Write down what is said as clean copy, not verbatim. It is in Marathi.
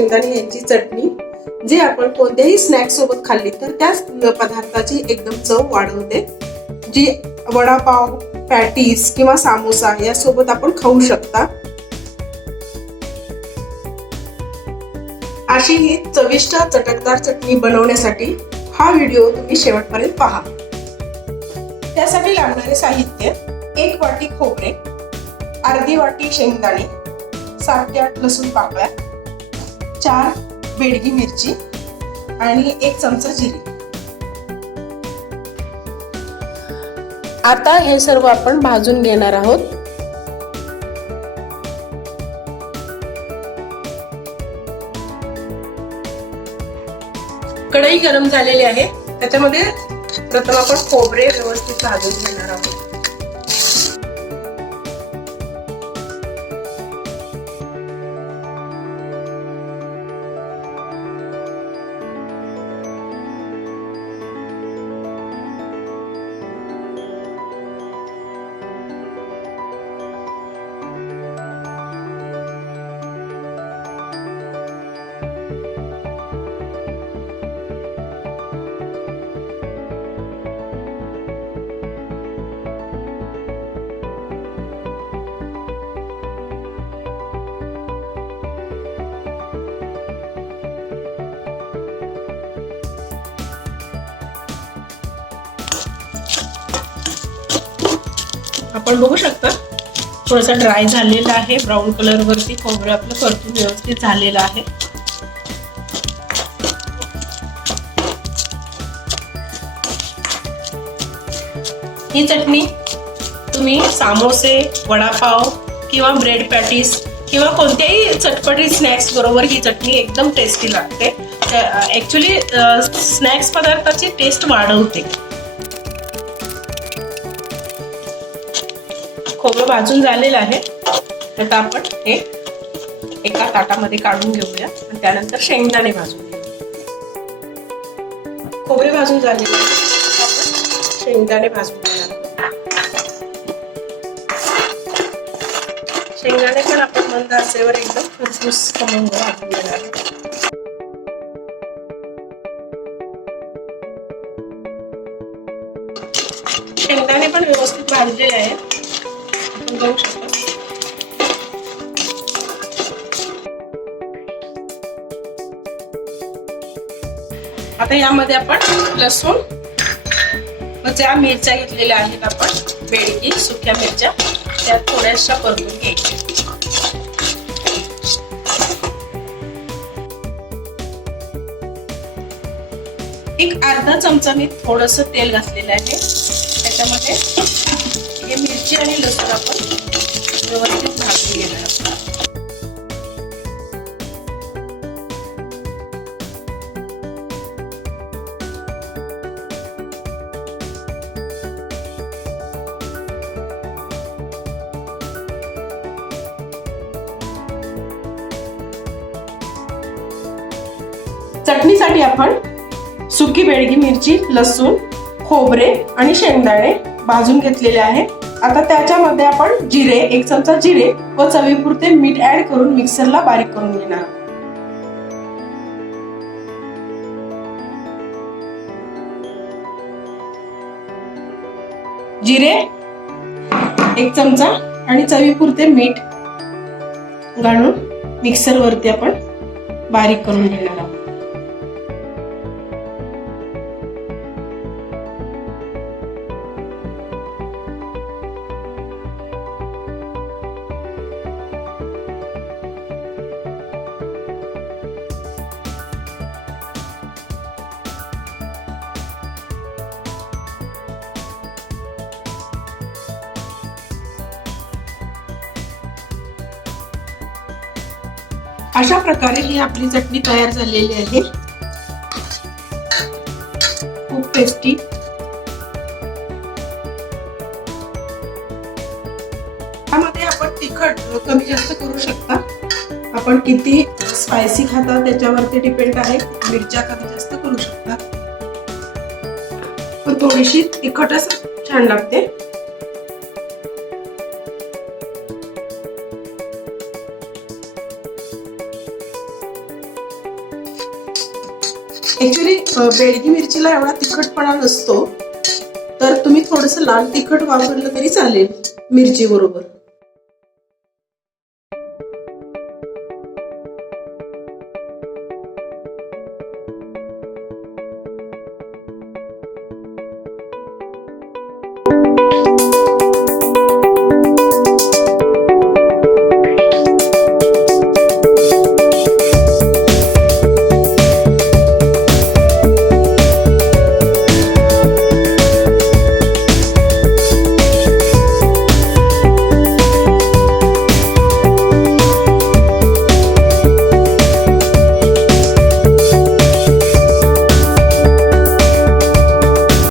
शेंगदाणे यांची चटणी जी आपण कोणत्याही स्नॅक्स सोबत खाल्ली तर त्या पदार्थाची एकदम चव वाढवते, जी वडापाव, पॅटीस किंवा समोसा या सोबत आपण खाऊ शकता। अशी ही चविष्ट चटकदार चटणी बनवण्यासाठी हा व्हिडिओ तुम्ही शेवटपर्यंत पहा। त्यासाठी लागणारे साहित्य: 1 वाटी खोबरे, अर्धी वाटी शेंगदाणे, 7 ते 8 लसूण पाकळ्या, 4 बेडगी मिरची आणि 1 चमचा जिरे। आता हे सर्व आपण भाजून घेणार आहोत। कढई गरम झालेली आहे, त्याच्यामध्ये प्रथम आपण खोबरे व्यवस्थित भाजून घेणार आहोत। आपण बघू शकता थोडासा ड्राय झालेला आहे, ब्राऊन कलर वरती खोबरं आपलं परतून व्यवस्थित झालेलं आहे। ही चटणी तुम्ही समोसे, वडापाव किंवा ब्रेड पॅटीस किंवा कोणत्याही चटपटी स्नॅक्स बरोबर ही चटणी एकदम टेस्टी लागते। ऍक्च्युली स्नॅक्स पदार्थाची टेस्ट वाढवते। खोबरं भाजून झालेलं आहे, आता आपण हे एका ताटामध्ये काढून घेऊया आणि त्यानंतर शेंगदाणे भाजून घेऊया। खोबरे भाजून झालेले आहे, आपण शेंगदाणे भाजून घेऊया। शेंगदाणे पण आपण मंद आचेवर एकदम खुसखुस खमंग भाजून घेणार आहोत। शेंगदाणे पण व्यवस्थित भाजलेले आहेत, बघू शकता। आता यामध्ये आपण लसूण व ज्या मिरच्या घेतलेल्या आहेत आपण बेडगी सुक्या मिरच्या त्या थोड्याशा परतून घ्यायच्या। एक अर्धा चमचा मी थोडंसं तेल घातलेलं आहे, त्याच्यामध्ये हे मिरची आणि लसूण आपण व्यवस्थित भाजून घेणार आहोत। चटणीसाठी आपण सुकी बेडगी मिरची, लसूण, खोबरे आणि शेंगदाणे भाजून घेतलेले आहे। आता त्याच्यामध्ये आपण जिरे, 1 चमचा जिरे व चवीपुरते मीठ ऍड करून मिक्सरला बारीक करून घेणार। जिरे 1 चमचा आणि चवीपुरते मीठ घालून मिक्सर वरती आपण बारीक करून घेणार आहोत। अशा प्रकारे ही आपली चटणी तयार झालेली आहे, खूप टेस्टी। यामध्ये आपण तिखट कमी जास्त करू शकता, आपण किती स्पायसी खाता त्याच्यावरती डिपेंड आहे। मिरच्या कमी जास्त करू शकता, पण थोडीशी तिखटच छान लागते। ऍक्च्युली बेडगी मिरचीला एवढा तिखटपणा नसतो, तर तुम्ही थोडंसं लाल तिखट वापरलं तरी चालेल मिरची बरोबर.